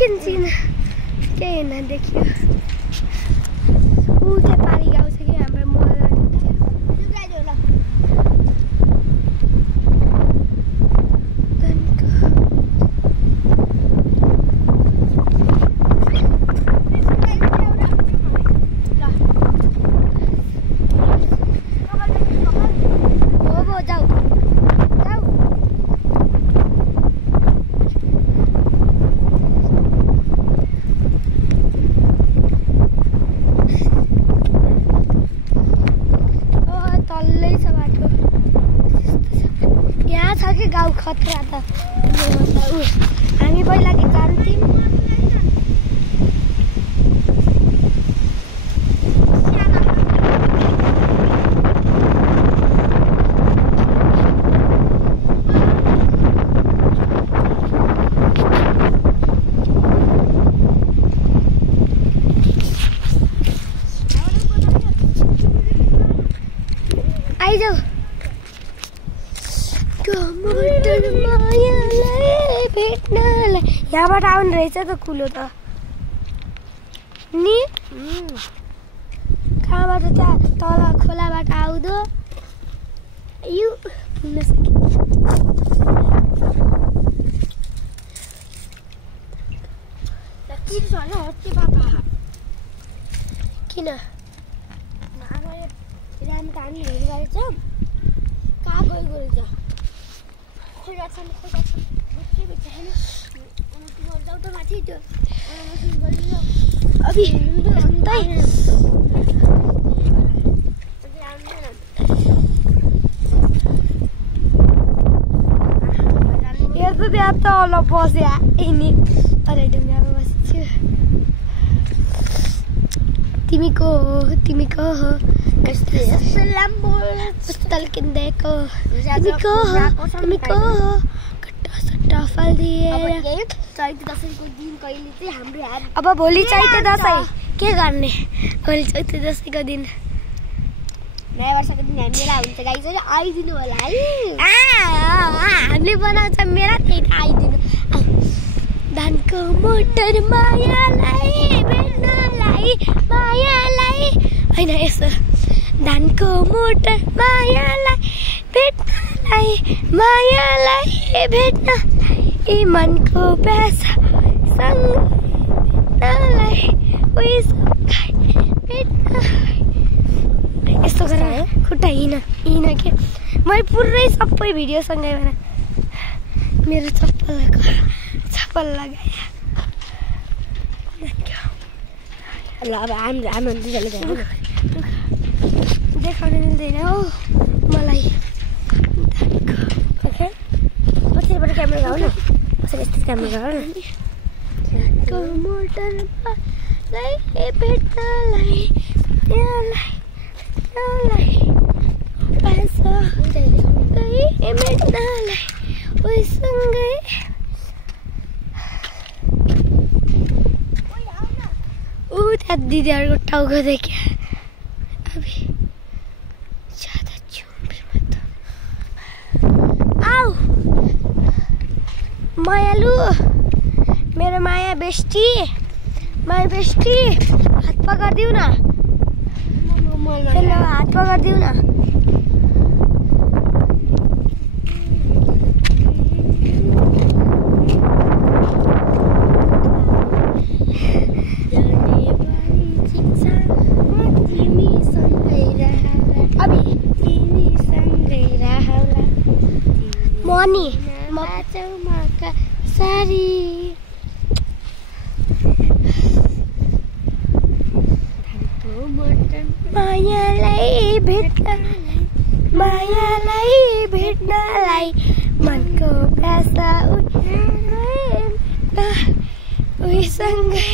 खिच्चिन केही नदेखियो ऊ त्यो पारी गाउँ छ कि हाम्रो मल गाउँ खतरा त हामी पहिला कि जान्थ्यौँ आइजाऊ यहाँबाट आउनु रहेछ त कुलो त नि कहाँबाट त्यहाँ तल खोलाबाट आउँदो यो पुग्न सक्यो किन हामी हेरिरहेछ कहाँ गएको रहेछ त ल बस्या यिनी तले ढुङ्गामा बसेछु तिमी को हो पुस्तल किन्देको तिमी को हो कट्टा सट्टा फल दिए चैते दशैंको दिन कहिले चाहिँ हाम्रो अब भोलि चैते दशैं के गर्ने भोलि चैते दशैंको दिन नयाँ वर्षको दिन मेला हुन्छ गाइस आइदिनु होला है हामीले बनाउँछ मेला त्यही आइदिनु धानको मोटर मायालाई भेट्नलाई मायालाई हैन यसो धानको मोटर मायालाई भेट्न यी मनको प्यासा सँगलाई यस्तो गरेर खुट्टा हिँड के मैले पुरै सबै भिडियो सँगै बना मेरो चप्पल लगाए ल अब हामी दुईजनाले देखाउन मिल्दैन हो मलाई पछिबाट क्यामेरा गाउ न कसरी यस्तो क्यामेरा गाउ न मोटरलाई भेट्नलाई पैसा भेट्नलाई उसँगै ऊ त्यहाँ दिदीहरूको टाउको देख्या मायालु मेरो माया बेस्टी हात पकडिदिउ न हेलो हात पकडिदिउ न मनी माका सारी मायालाई भेट्नलाई मनको प्यासा उसँगै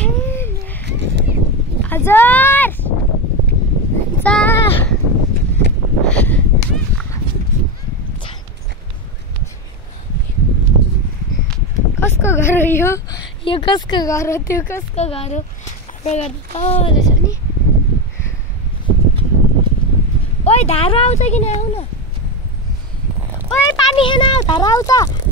हजुर कसको घर हो यो कसको घर हो त्यो कसको घर हो तल छ नि ओइ धारा आउँछ कि न आउन ओइ पानी हेर्न धारा आउँछ